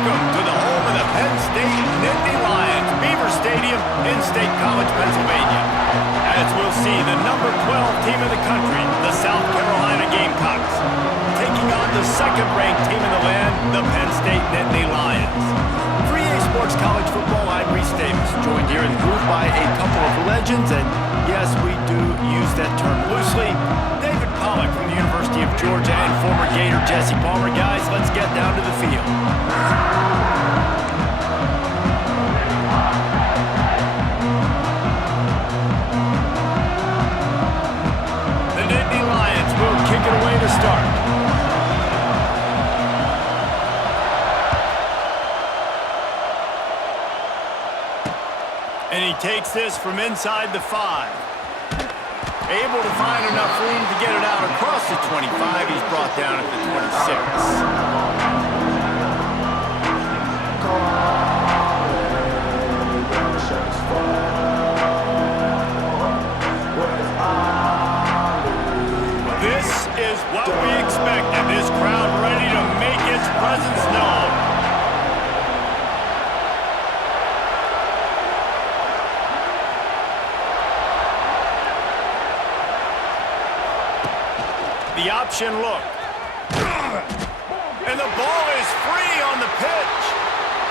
welcome to the home of the Penn State Nittany Lions, Beaver Stadium in State College, Pennsylvania. As we'll see, the number 12 team in the country, the South Carolina Gamecocks, taking on the second-ranked team in the land, the Penn State Nittany Lions. 3A Sports College Football, I'm Reese Davis, joined here in the booth by a couple of legends, and yes, we do use that term loosely. David Pollack from the University of Georgia and former Gator Jesse Palmer. Guys, let's get down to the field. The Nittany Lions will kick it away to start. And he takes this from inside the 5. Able to find enough room to get it out across the 25. He's brought down at the 26. This is what we expected. This crowd ready to make its presence known. The option look. And the ball is free on the pitch.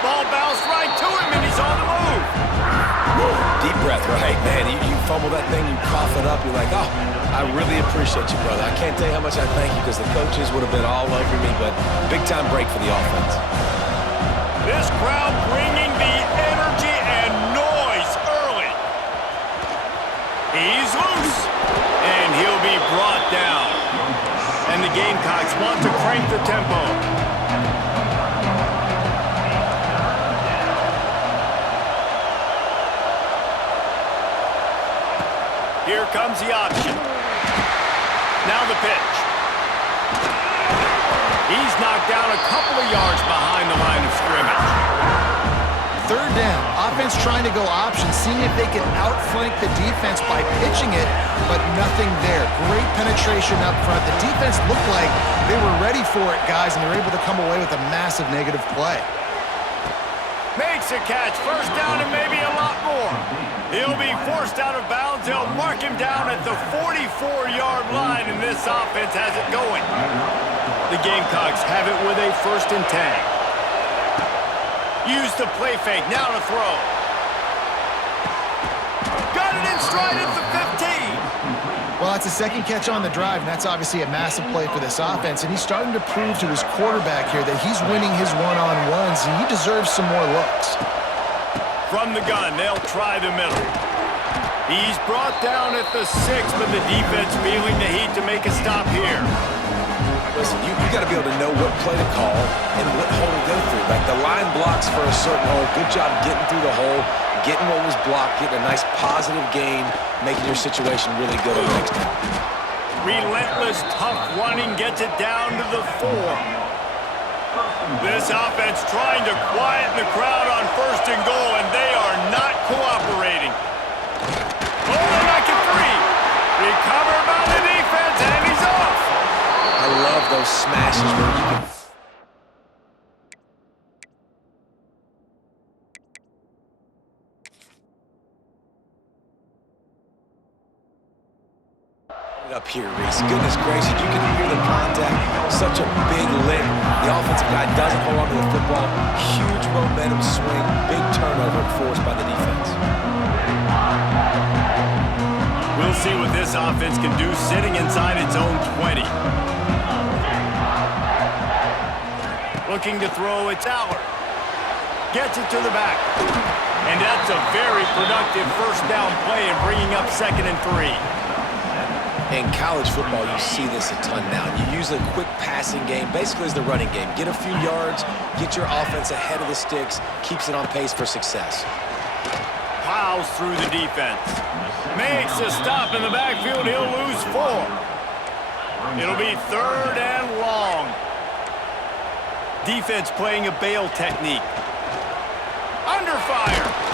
Ball bounced right to him, and he's on the move. Deep breath, right? Man, you fumble that thing, you cough it up, you're like, oh, I really appreciate you, brother. I can't tell you how much I thank you because the coaches would have been all over me, but big-time break for the offense. This crowd bringing the energy and noise early. He's loose, and he'll be brought down. And the Gamecocks want to crank the tempo. Here comes the option. Now the pitch. He's knocked down a couple of yards behind the line of scrimmage. Third down, offense trying to go option, seeing if they can outflank the defense by pitching it, but nothing there. Great penetration up front. The defense looked like they were ready for it, guys, and they're able to come away with a massive negative play. Makes a catch, first down and maybe a lot more. He'll be forced out of bounds. They'll mark him down at the 44-yard line, and this offense has it going. The Gamecocks have it with a 1st and 10. Use the play fake, now to throw. Got it in stride at the 15. Well, it's a second catch on the drive, and that's obviously a massive play for this offense, and he's starting to prove to his quarterback here that he's winning his one-on-ones, and he deserves some more looks. From the gun, they'll try the middle. He's brought down at the 6, but the defense feeling the heat to make a stop here. Listen, you got to be able to know what play to call and what hole to go through. Like the line blocks for a certain hole. Good job getting through the hole, getting what was blocked, getting a nice positive gain, making your situation really good on the next time. Relentless, tough running gets it down to the 4. This offense trying to quieten the crowd on 1st and goal, and they are not cooperating. Oh, they knock it free. Recovered by the defense, and he's off. I love those smashes where you can... Up here, Reese. Goodness gracious, you can hear the contact. Such a big lick. The offensive guy doesn't hold on to the football. Huge momentum swing. Big turnover forced by the defense. We'll see what this offense can do sitting inside its own 20. Looking to throw, it's Aller. Gets it to the back. And that's a very productive 1st down play and bringing up 2nd and 3. In college football, you see this a ton now. You use a quick passing game, basically as the running game. Get a few yards, get your offense ahead of the sticks, keeps it on pace for success. Plows through the defense. Makes a stop in the backfield. He'll lose 4. It'll be 3rd and long. Defense playing a bail technique. Under fire.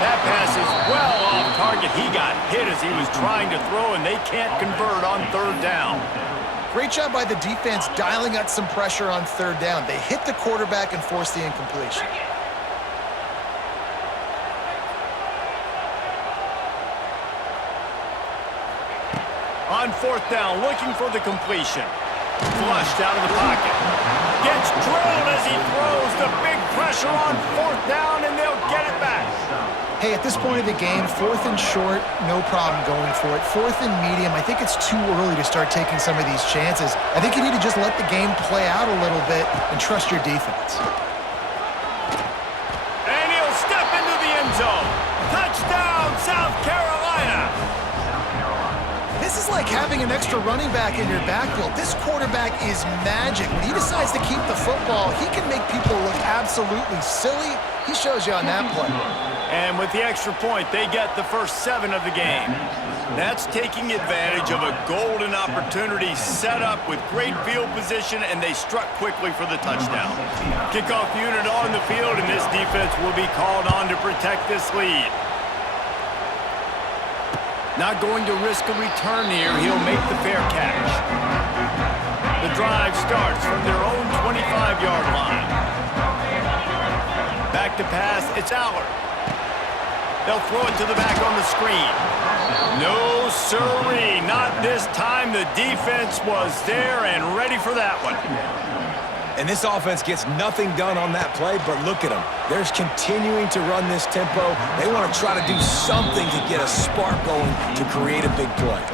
That pass is well off target. He got hit as he was trying to throw, and they can't convert on 3rd down. Great job by the defense dialing up some pressure on third down. They hit the quarterback and forced the incompletion. On fourth down, looking for the completion. Flushed out of the pocket. Gets drilled as he throws. The big pressure on fourth down, and they'll get it back. Hey, at this point of the game, fourth and short, no problem going for it. Fourth and medium, I think it's too early to start taking some of these chances. I think you need to just let the game play out a little bit and trust your defense. And he'll step into the end zone. Touchdown, South Carolina. This is like having an extra running back in your backfield. This quarterback is magic. When he decides to keep the football, he can make people look absolutely silly. He shows you on that play. And with the extra point, they get the first 7 of the game. That's taking advantage of a golden opportunity set up with great field position, and they struck quickly for the touchdown. Kickoff unit on the field, and this defense will be called on to protect this lead. Not going to risk a return here. He'll make the fair catch. The drive starts from their own 25-yard line. Back to pass, it's Allard. They'll throw it to the back on the screen. No, sirree, not this time. The defense was there and ready for that one. And this offense gets nothing done on that play, but look at them. They're continuing to run this tempo. They want to try to do something to get a spark going to create a big play.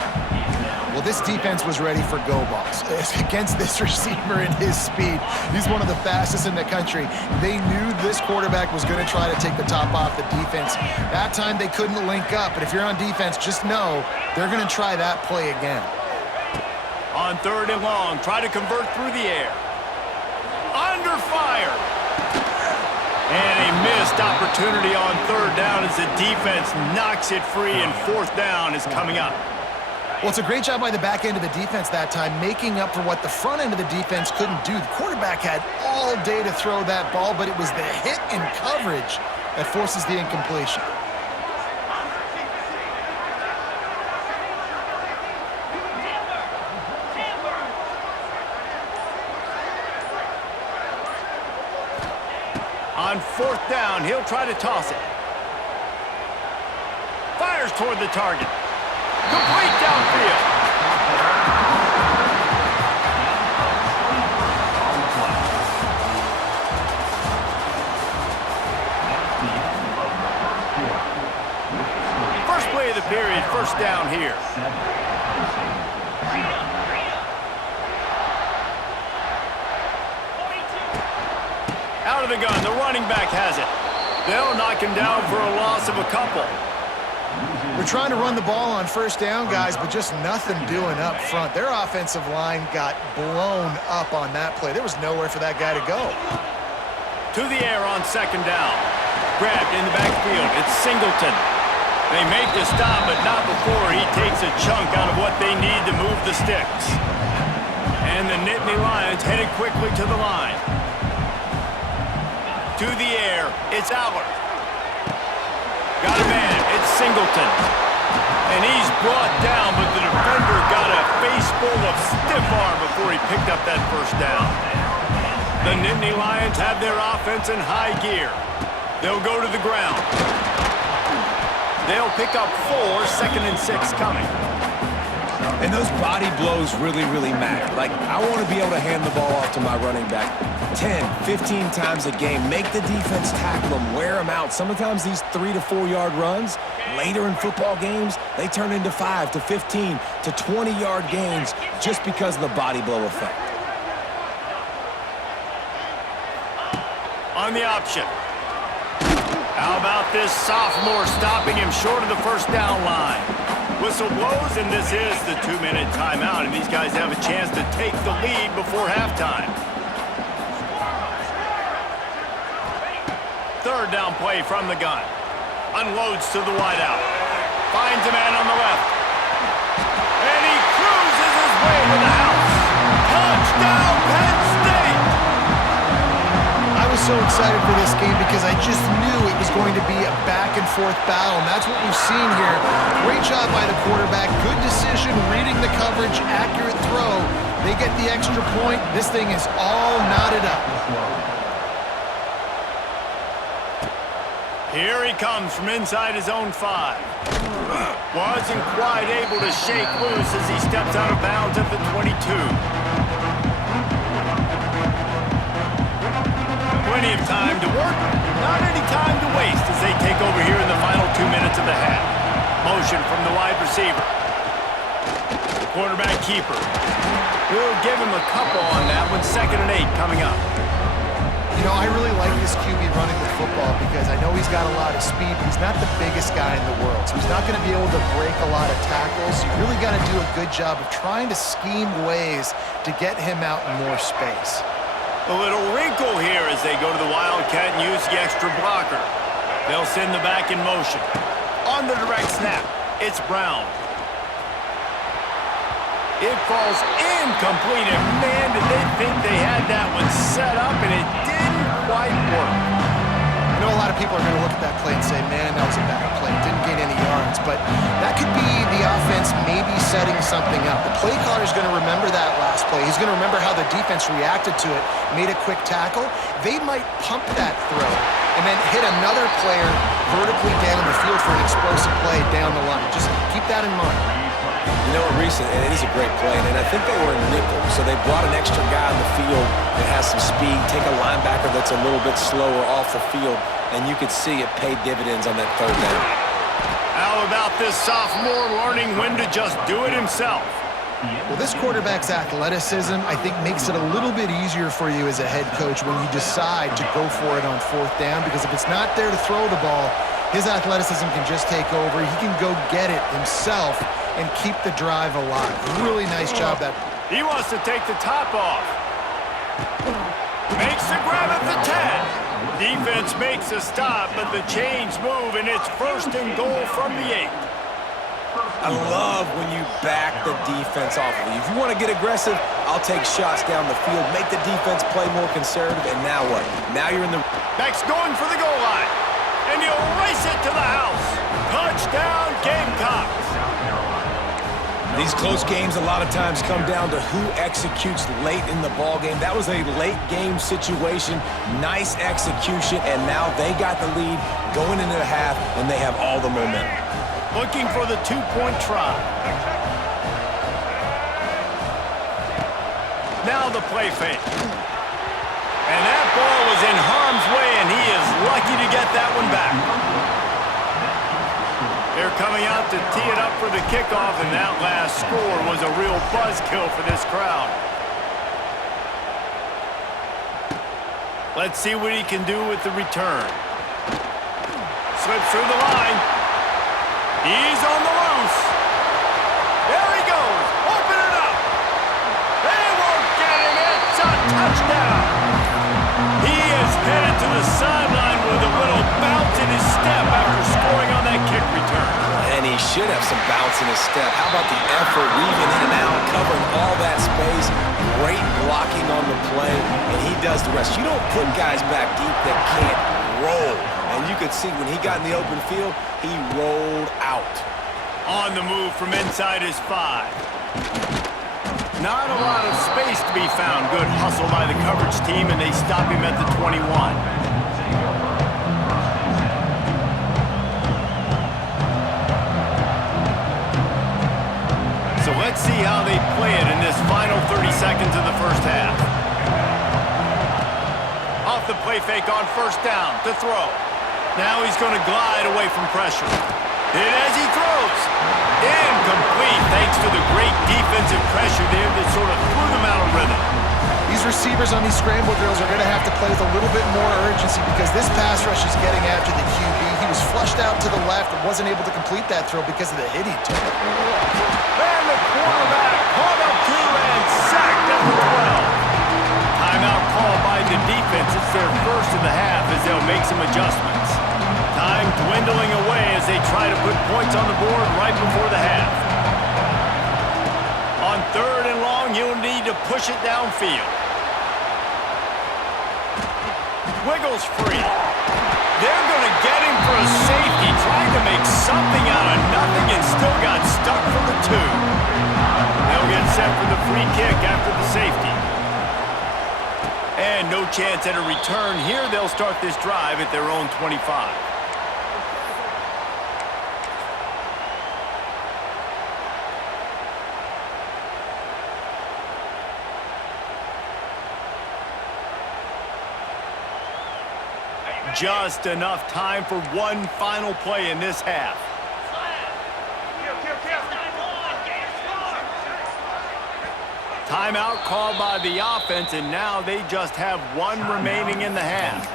Well, this defense was ready for go balls against this receiver and his speed. He's one of the fastest in the country. They knew this quarterback was going to try to take the top off the defense. That time they couldn't link up, but if you're on defense, just know they're going to try that play again. On third and long, try to convert through the air. Under fire. And a missed opportunity on third down as the defense knocks it free, and fourth down is coming up. Well, it's a great job by the back end of the defense that time, making up for what the front end of the defense couldn't do. The quarterback had all day to throw that ball, but it was the hit and coverage that forces the incompletion. On fourth down, he'll try to toss it. Fires toward the target. Complete downfield. First play of the period, first down here. Out of the gun, the running back has it. They'll knock him down for a loss of a couple. We're trying to run the ball on first down, guys, but just nothing doing up front. Their offensive line got blown up on that play. There was nowhere for that guy to go. To the air on second down. Grabbed in the backfield. It's Singleton. They make the stop, but not before he takes a chunk out of what they need to move the sticks. And the Nittany Lions headed quickly to the line. To the air, it's Allard. Got a man, it's Singleton. And he's brought down, but the defender got a face full of stiff arm before he picked up that first down. The Nittany Lions have their offense in high gear. They'll go to the ground. They'll pick up 4, second and 6 coming. And those body blows really, really matter. Like, I want to be able to hand the ball off to my running back 10, 15 times a game. Make the defense tackle them, wear them out. Sometimes these 3 to 4 yard runs, later in football games, they turn into 5 to 15 to 20 yard gains just because of the body blow effect. On the option. How about this sophomore stopping him short of the first down line? Whistle blows, and this is the 2-minute timeout, and these guys have a chance to take the lead before halftime. Third down play from the gun. Unloads to the wideout. Finds a man on the left. And he cruises his way to the house. Touchdown, Penn State! I was so excited for this game because I just knew it was going to be a back-and-forth battle, and that's what we've seen here. Great job by the quarterback. Good decision, reading the coverage, accurate throw. They get the extra point. This thing is all knotted up. Here he comes from inside his own 5. Wasn't quite able to shake loose as he steps out of bounds at the 22. Plenty of time to work, not any time to waste as they take over here in the final 2 minutes of the half. Motion from the wide receiver. Quarterback keeper. We'll give him a couple on that one. 2nd and 8 coming up. You know, I really like this QB running the football because I know he's got a lot of speed, but he's not the biggest guy in the world. So he's not going to be able to break a lot of tackles. You really got to do a good job of trying to scheme ways to get him out in more space. A little wrinkle here as they go to the Wildcat and use the extra blocker. They'll send the back in motion. On the direct snap, it's Brown. It falls incomplete, and man, did they think they had that one set up, and it didn't quite work. I know a lot of people are going to look at that play and say, man, that was a bad play. Didn't gain any yards, but that could be the offense maybe setting something up. The play caller is going to remember that last play. He's going to remember how the defense reacted to it, made a quick tackle. They might pump that throw and then hit another player vertically down the field for an explosive play down the line. Just keep that in mind. You know, recent, and it is a great play, and I think they were in nickel, so they brought an extra guy on the field that has some speed, take a linebacker that's a little bit slower off the field, and you could see it paid dividends on that 3rd down. How about this sophomore learning when to just do it himself? Well, this quarterback's athleticism, I think, makes it a little bit easier for you as a head coach when you decide to go for it on 4th down, because if it's not there to throw the ball, his athleticism can just take over. He can go get it himself and keep the drive alive. Really nice job. That He wants to take the top off. Makes the grab at the 10. Defense makes a stop, but the chains move, and it's 1st and goal from the 8. I love when you back the defense off of you. If you want to get aggressive, I'll take shots down the field, make the defense play more conservative, and now what? Now you're in the... Beck's going for the goal line, and he'll race it to the house. Touchdown, Gamecocks. These close games a lot of times come down to who executes late in the ball game. That was a late game situation, nice execution, and now they got the lead going into the half, and they have all the momentum. Looking for the 2-point try. Now the play fake. And that ball was in harm's way, and he is lucky to get that one back. They're coming out to tee it up for the kickoff, and that last score was a real buzzkill for this crowd. Let's see what he can do with the return. Slips through the line. He's on the loose. There he goes. Open it up. They won't get him. It's a touchdown. He is headed to the sideline with a little bounce in his step after scoring on that kick return. And he should have some bounce in his step. How about the effort, weaving in and out, covering all that space, great blocking on the play, and he does the rest. You don't put guys back deep that can't roll. And you could see when he got in the open field, he rolled out. On the move from inside his 5. Not a lot of space to be found. Good hustle by the coverage team, and they stop him at the 21. So let's see how they play it in this final 30 seconds of the first half. Off the play fake on 1st down to throw. Now he's going to glide away from pressure. And as he throws, incomplete thanks to the great defensive pressure there that sort of threw them out of rhythm. These receivers on these scramble drills are going to have to play with a little bit more urgency because this pass rush is getting after the QB. He was flushed out to the left and wasn't able to complete that throw because of the hit he took. And the quarterback caught up to and sacked at the 12. Timeout call by the defense. It's their first of the half as they'll make some adjustments. Time dwindling away as they try to put points on the board right before the half. On 3rd and long, you'll need to push it downfield. Wiggles free. They're going to get him for a safety, trying to make something out of nothing and still got stuck for the 2. They'll get set for the free kick after line, no chance at a return. Here they'll start this drive at their own 25. Just enough time for one final play in this half. Timeout called by the offense, and now they just have one remaining in the half.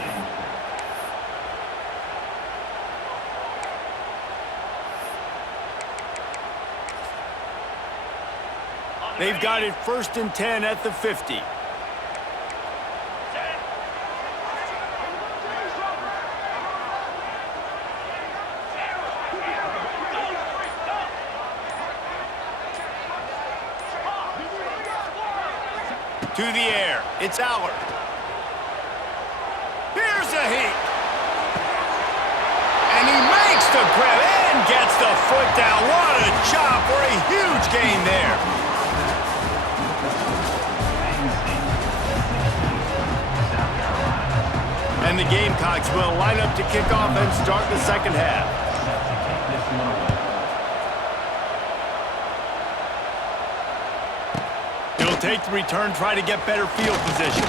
They've got it 1st and 10 at the 50. To the air, it's Aller. Here's a heat. And he makes the grab and gets the foot down. What a chop for a huge gain there. And the Gamecocks will line up to kick off and start the second half. Take the return, try to get better field position.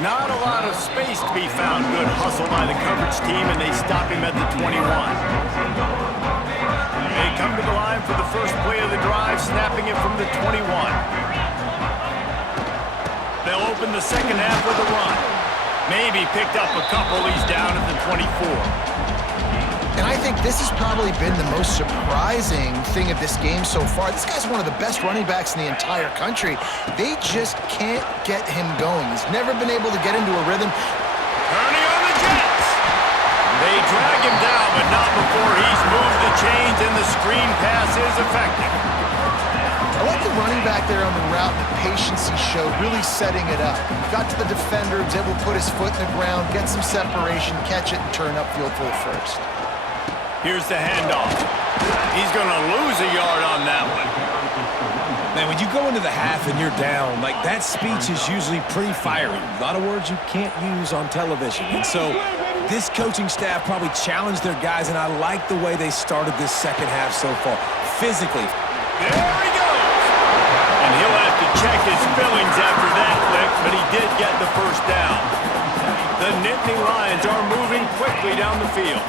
Not a lot of space to be found. Good hustle by the coverage team, and they stop him at the 21. They come to the line for the first play of the drive, snapping it from the 21. They'll open the second half with a run. Maybe picked up a couple. He's down at the 24. And I think this has probably been the most surprising thing of this game so far. This guy's one of the best running backs in the entire country. They just can't get him going. He's never been able to get into a rhythm. Turning on the Jets. They drag him down, but not before he's moved the chains, and the screen pass is effective. I like the running back there on the route, the patience he showed, really setting it up. Got to the defender, was able to put his foot in the ground, get some separation, catch it, and turn upfield for the first. Here's the handoff. He's going to lose a yard on that one. Man, when you go into the half and you're down, like that speech is usually pretty fiery. A lot of words you can't use on television. And so this coaching staff probably challenged their guys, and I like the way they started this second half so far. Physically. There he goes. And he'll have to check his fillings after that lick, but he did get the first down. The Nittany Lions are moving quickly down the field.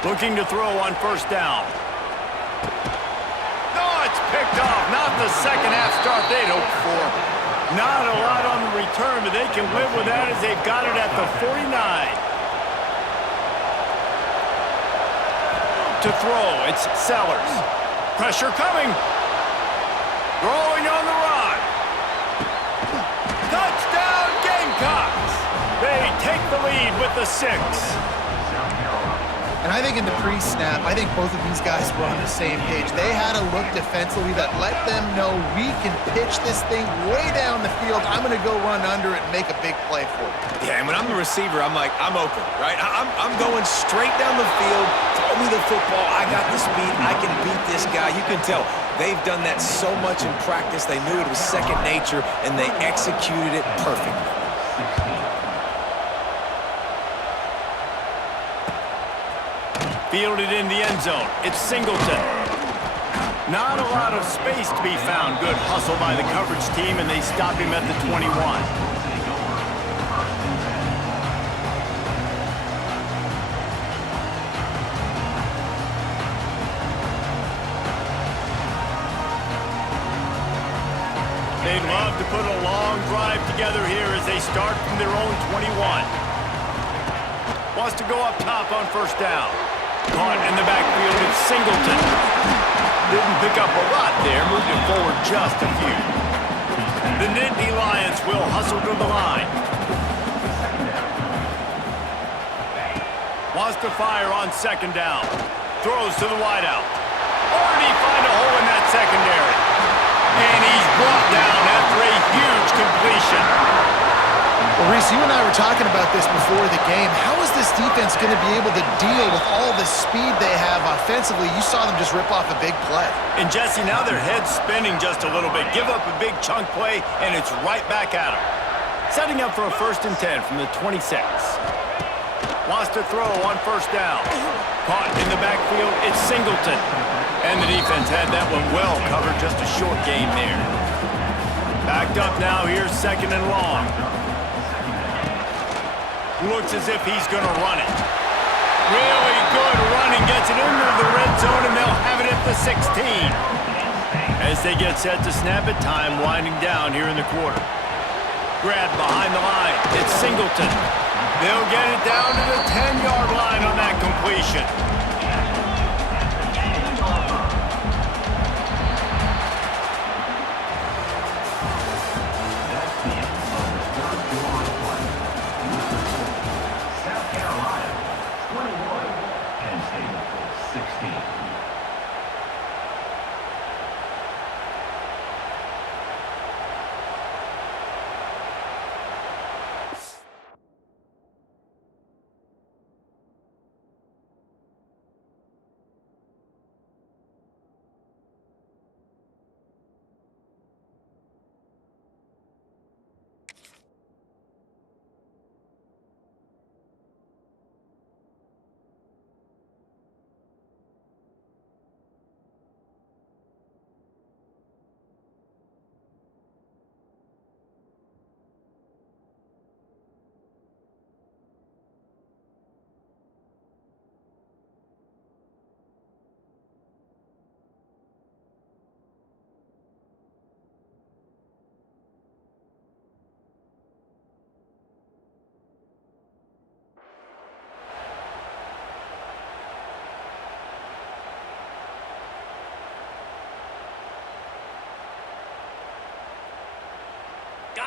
Looking to throw on first down. No, it's picked off. Not the second half start they'd hoped for. Not a lot on the return, but they can live with that as they've got it at the 49. To throw, it's Sellers. Pressure coming. Throwing on the run. Touchdown Gamecocks. They take the lead with the 6. And I think in the pre-snap, I think both of these guys were on the same page. They had a look defensively that let them know we can pitch this thing way down the field. I'm going to go run under it and make a big play for it. Yeah, and when I'm the receiver, I'm like, I'm open, right? I'm going straight down the field. Throw me the football. I got the speed. I can beat this guy. You can tell they've done that so much in practice. They knew it was second nature, and they executed it perfectly. Fielded in the end zone. It's Singleton. Not a lot of space to be found. Good hustle by the coverage team, and they stop him at the 21. They'd love to put a long drive together here as they start from their own 21. Wants to go up top on first down. Caught in the backfield, it's Singleton. Didn't pick up a lot there, moved it forward just a few. The Nittany Lions will hustle to the line. Wants to fire on second down. Throws to the wideout. Or did he find a hole in that secondary? And he's brought down after a huge completion. Well, Reese, you and I were talking about this before the game. How is this defense going to be able to deal with all the speed they have offensively? You saw them just rip off a big play. And Jesse, now their head's spinning just a little bit. Give up a big chunk play, and it's right back at them. Setting up for a 1st and 10 from the 26. Wants to throw on 1st down. Caught in the backfield, it's Singleton. And the defense had that one well covered, just a short gain there. Backed up now, here's 2nd and long. Looks as if he's going to run it. Really good running, gets it into the red zone, and they'll have it at the 16. As they get set to snap it, time winding down here in the quarter. Grab behind the line, it's Singleton. They'll get it down to the 10-yard line on that completion.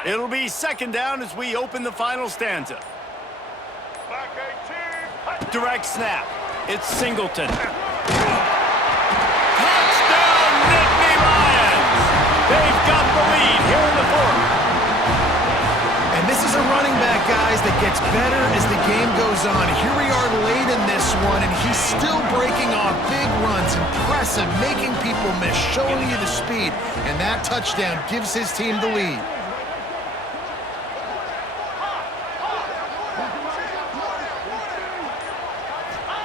It'll be 2nd down as we open the final stanza. Direct snap. It's Singleton. Touchdown, Nittany Lions! They've got the lead here in the 4th. And this is a running back, guys, that gets better as the game goes on. Here we are late in this one, and he's still breaking off big runs. Impressive, making people miss, showing you the speed. And that touchdown gives his team the lead.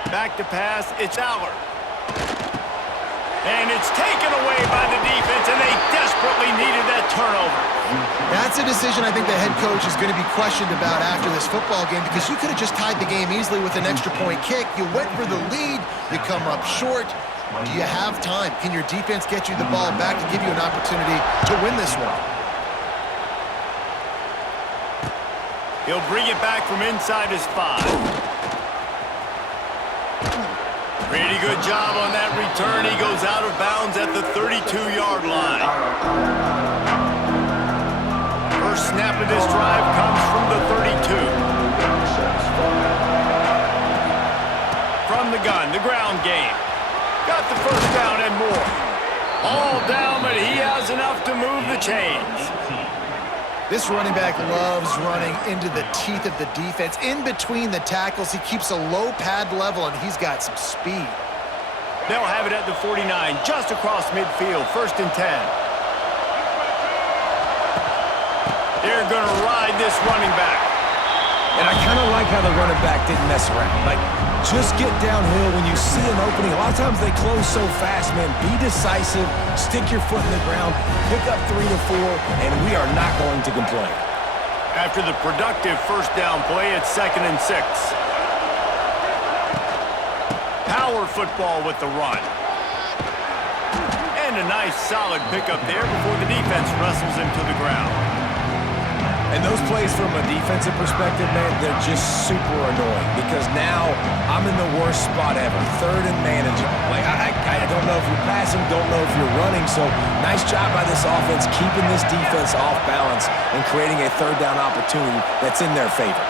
Back to pass, it's Allard. And it's taken away by the defense, and they desperately needed that turnover. That's a decision I think the head coach is going to be questioned about after this football game, because you could have just tied the game easily with an extra point kick. You went for the lead, you come up short. Do you have time? Can your defense get you the ball back to give you an opportunity to win this one? He'll bring it back from inside his 5. Pretty good job on that return. He goes out of bounds at the 32-yard line. First snap of this drive comes from the 32. From the gun, the ground game. Got the 1st down and more. All down, but he has enough to move the chains. This running back loves running into the teeth of the defense. In between the tackles, he keeps a low pad level, and he's got some speed. They'll have it at the 49, just across midfield, 1st and 10. They're going to ride this running back. And I kind of like how the running back didn't mess around. Like, just get downhill when you see an opening. A lot of times they close so fast, man. Be decisive, stick your foot in the ground, pick up 3 to 4, and we are not going to complain. After the productive 1st down play, it's 2nd and 6. Power football with the run. And a nice solid pickup there before the defense wrestles him to the ground. And those plays from a defensive perspective, man, they're just super annoying because now I'm in the worst spot ever, 3rd and manageable. Like, I don't know if you're passing, don't know if you're running, so nice job by this offense keeping this defense off balance and creating a 3rd down opportunity that's in their favor.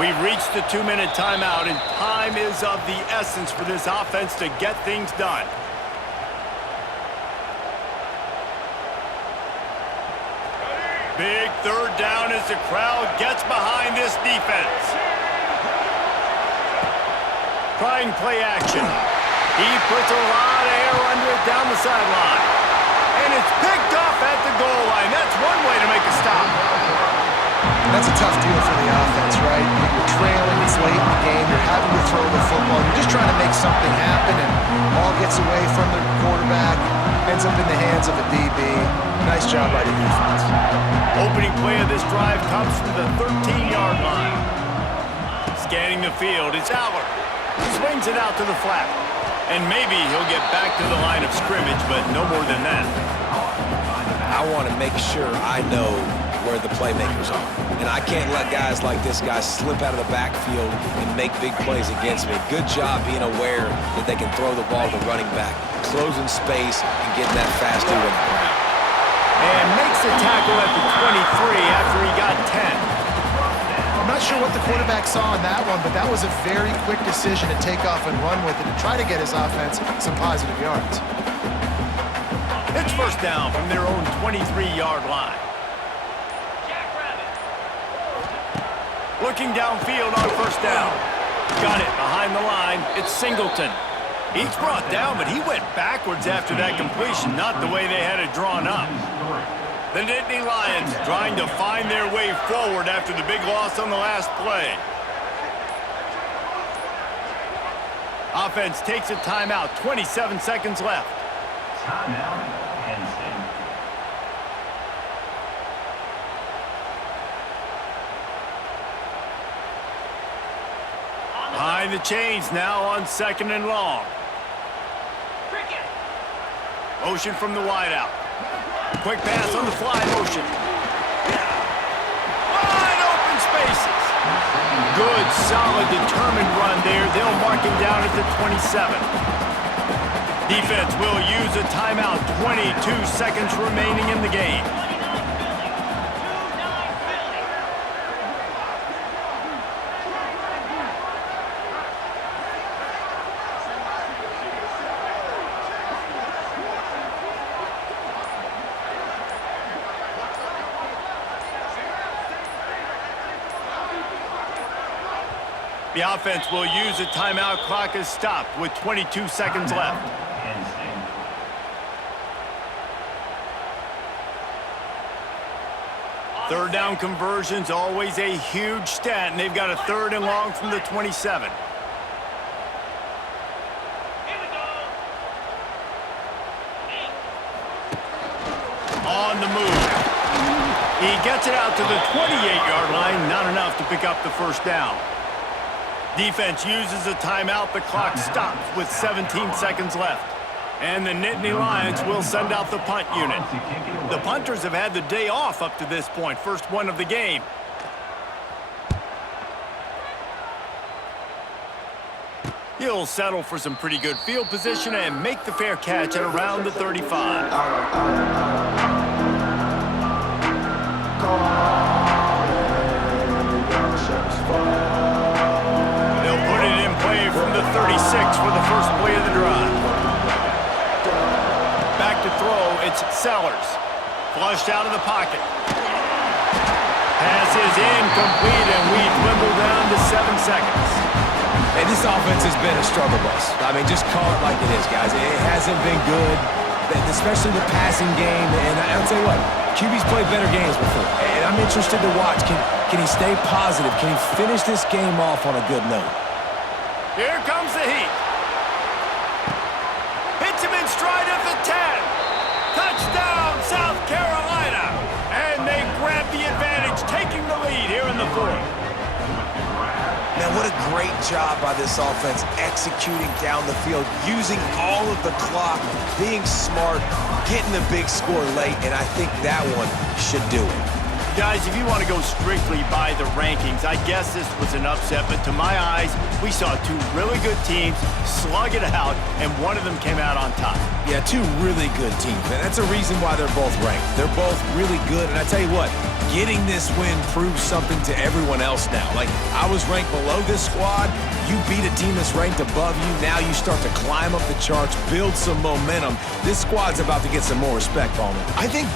We've reached the 2-minute timeout, and time is of the essence for this offense to get things done. Big third down as the crowd gets behind this defense. Trying play action. He puts a lot of air under it down the sideline. And it's picked off at the goal line. That's one way to make a stop. That's a tough deal for the offense, right? You're trailing, it's late in the game, you're having to throw the football, you're just trying to make something happen, and ball gets away from the quarterback, ends up in the hands of a DB. Nice job by the defense. Opening play of this drive comes from the 13-yard line. Scanning the field, it's Aller. Swings it out to the flat. And maybe he'll get back to the line of scrimmage, but no more than that. I want to make sure I know where the playmakers are. And I can't let guys like this guy slip out of the backfield and make big plays against me. Good job being aware that they can throw the ball to the running back, closing space, and getting that fast dude on the ground. And makes the tackle at the 23 after he got 10. I'm not sure what the quarterback saw in that one, but that was a very quick decision to take off and run with it and try to get his offense some positive yards. It's first down from their own 23-yard line. Looking downfield on first down. Got it behind the line. It's Singleton. He's brought down, but he went backwards after that completion, not the way they had it drawn up. The Nittany Lions trying to find their way forward after the big loss on the last play. Offense takes a timeout, 27 seconds left. Timeout, Penn State. Behind the chains now on second and long. Motion from the wideout. Quick pass on the fly motion. Wide open spaces. Good, solid, determined run there. They'll mark him down at the 27. Defense will use a timeout. 22 seconds remaining in the game. The offense will use a timeout. Clock is stopped with 22 seconds left. Third down conversions, always a huge stat, and they've got a third and long from the 27. On the move. He gets it out to the 28-yard line, not enough to pick up the first down. Defense uses a timeout. The clock stops with 17 seconds left. And the Nittany Lions will send out the punt unit. The punters have had the day off up to this point. First one of the game. He'll settle for some pretty good field position and make the fair catch at around the 35. From the 36 for the first play of the drive. Back to throw, it's Sellers. Flushed out of the pocket. Pass is incomplete, and we dwindle down to 7 seconds. And this offense has been a struggle bus. I mean, just call it like it is, guys. It hasn't been good, especially the passing game. And I'll tell you what, QB's played better games before. And I'm interested to watch. Can he stay positive? Can he finish this game off on a good note? Here comes the heat. Hits him in stride at the 10. Touchdown, South Carolina. And they grab the advantage, taking the lead here in the fourth. Man, what a great job by this offense executing down the field, using all of the clock, being smart, getting the big score late, and I think that one should do it. Guys, if you want to go strictly by the rankings, I guess this was an upset, but to my eyes, we saw two really good teams slug it out, and one of them came out on top. Yeah, two really good teams, and that's a reason why they're both ranked. They're both really good, and I tell you what, getting this win proves something to everyone else now. Like, I was ranked below this squad. You beat a team that's ranked above you. Now you start to climb up the charts, build some momentum. This squad's about to get some more respect, Palmer. I think